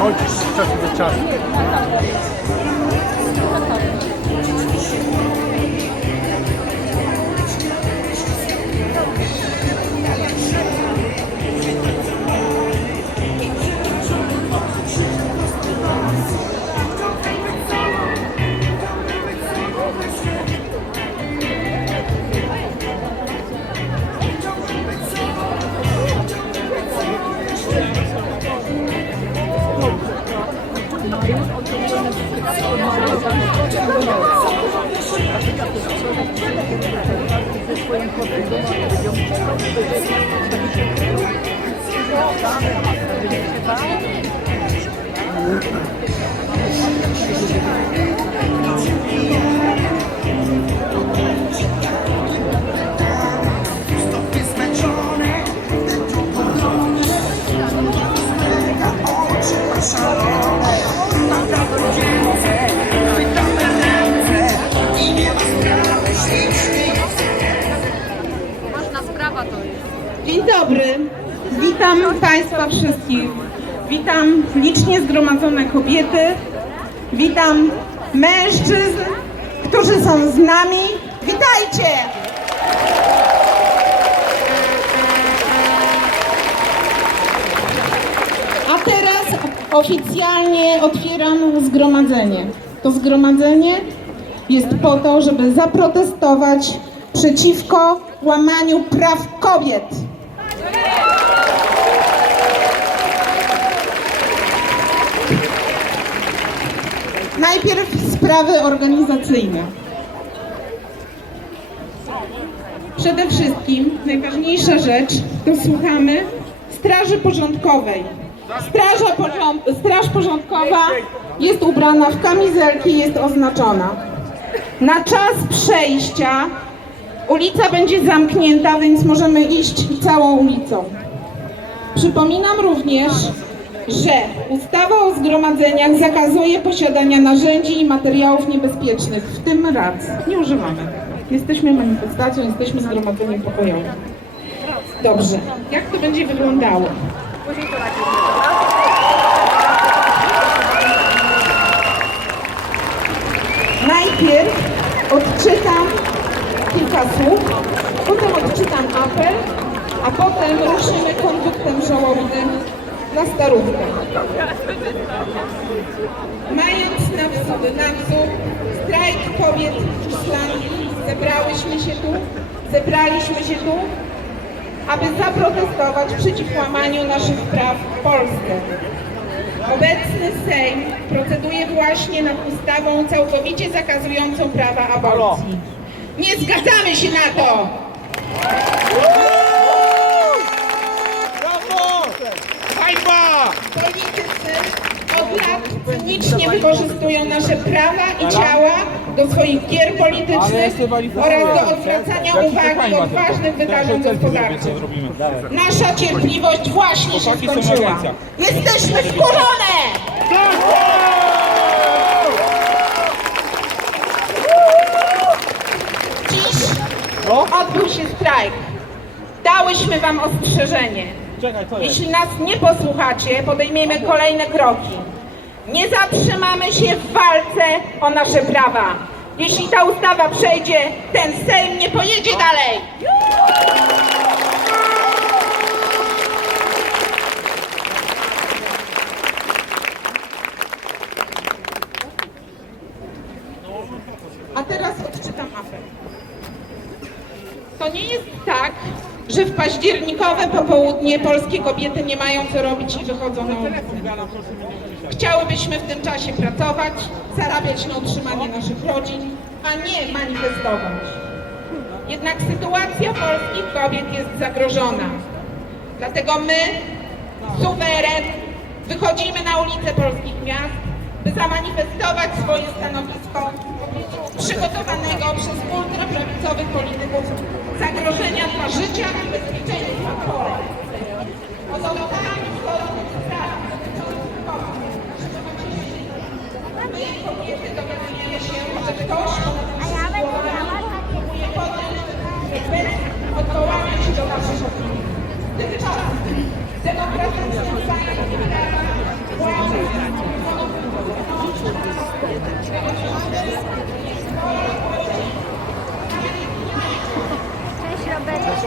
Chodzisz z czasu do czasu. foi um problema que deu um pouco de dor de cabeça. Eu já estava na hora de levar. Dzień dobry, witam Państwa wszystkich. Witam licznie zgromadzone kobiety, witam mężczyzn, którzy są z nami. Witajcie! A teraz oficjalnie otwieram zgromadzenie. To zgromadzenie jest po to, żeby zaprotestować przeciwko łamaniu praw kobiet. Najpierw sprawy organizacyjne. Przede wszystkim najważniejsza rzecz to słuchamy Straży Porządkowej. Porząd Straż Porządkowa jest ubrana w kamizelki, jest oznaczona. Na czas przejścia ulica będzie zamknięta, więc możemy iść całą ulicą. Przypominam również, że ustawa o zgromadzeniach zakazuje posiadania narzędzi i materiałów niebezpiecznych, w tym rac. Nie używamy. Jesteśmy manifestacją, jesteśmy zgromadzeniem pokojowym. Dobrze, jak to będzie wyglądało? Najpierw odczytam kilka słów, potem odczytam apel, a potem ruszymy konduktem żałobnym na starówkę. Mając na wzór, na wzór strajk kobiet w Islandii, zebrałyśmy się tu, zebraliśmy się tu, aby zaprotestować przeciw łamaniu naszych praw w Polsce. Obecny Sejm proceduje właśnie nad ustawą całkowicie zakazującą prawa aborcji. Nie zgadzamy się na to! Hańba! Politycy od lat cynicznie wykorzystują nasze prawa i ciała do swoich gier politycznych oraz do odwracania uwagi od ważnych wydarzeń gospodarczych. Nasza cierpliwość właśnie się skończyła. Jesteśmy wkurzone! Odbył się strajk. Dałyśmy wam ostrzeżenie. Jeśli nas nie posłuchacie, podejmiemy kolejne kroki. Nie zatrzymamy się w walce o nasze prawa. Jeśli ta ustawa przejdzie, ten Sejm nie pojedzie dalej. A teraz odczytam apel. To nie jest tak, że w październikowe popołudnie polskie kobiety nie mają co robić i wychodzą na ulicę. Chciałybyśmy w tym czasie pracować, zarabiać na utrzymanie naszych rodzin, a nie manifestować. Jednak sytuacja polskich kobiet jest zagrożona. Dlatego my, suweren, wychodzimy na ulice polskich miast, by zamanifestować swoje stanowisko przygotowanego przez ultraprawicowych polityków zagrożenia dla życia i bezpieczeństwa Polek. Odolowani zgodnych spraw dotyczących kobiet. My, kobiety, dowiadujemy się, że ktoś próbuje podjąć bez odwołania się do naszych opinii. Tymczasem demokratyczne państwo Na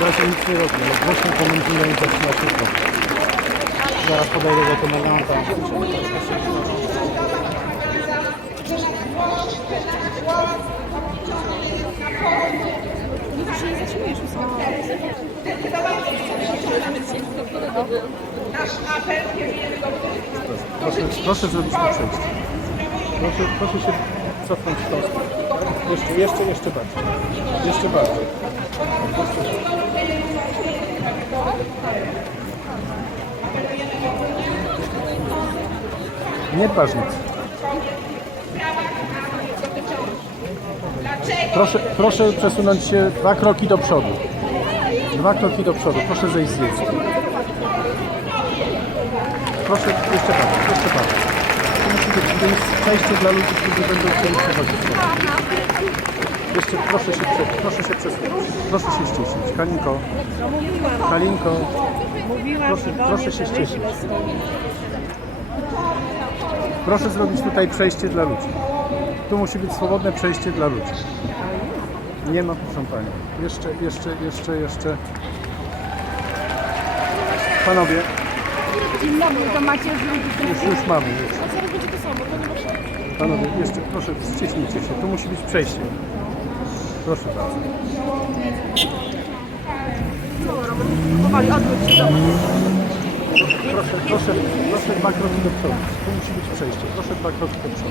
razie nic nie robię, ale głośno komentuję i zaczyna szybko. Zaraz podejdę do komendanta. Nasz Proszę, zrobić to przejście. Proszę, proszę się cofnąć w tą. Jeszcze, jeszcze, jeszcze bardziej. Jeszcze bardziej. Nie dbasz Proszę, proszę przesunąć się dwa kroki do przodu. Dwa kroki do przodu. Proszę zejść z jezdni. Proszę, jeszcze bardziej, jeszcze bardziej. To musi być, przejście dla ludzi, którzy będą chcieli przechodzić. Jeszcze proszę się, proszę się przesunąć. Proszę się ściszyć. Kalinko. Kalinko. Proszę, proszę się ściszyć. Proszę zrobić tutaj przejście dla ludzi. Tu musi być swobodne przejście dla ludzi. Nie ma, proszę Pani. Jeszcze, jeszcze, jeszcze, jeszcze. Panowie, Dzień dobry, to macie już ludzi. już, już mamy. Już. Panowie, jeszcze proszę, ściśnijcie się. Tu musi być przejście. Proszę bardzo. Powoli, odwróć się. Proszę, proszę, proszę dwa kroki do przodu. Tu musi być przejście. Proszę dwa kroki do przodu.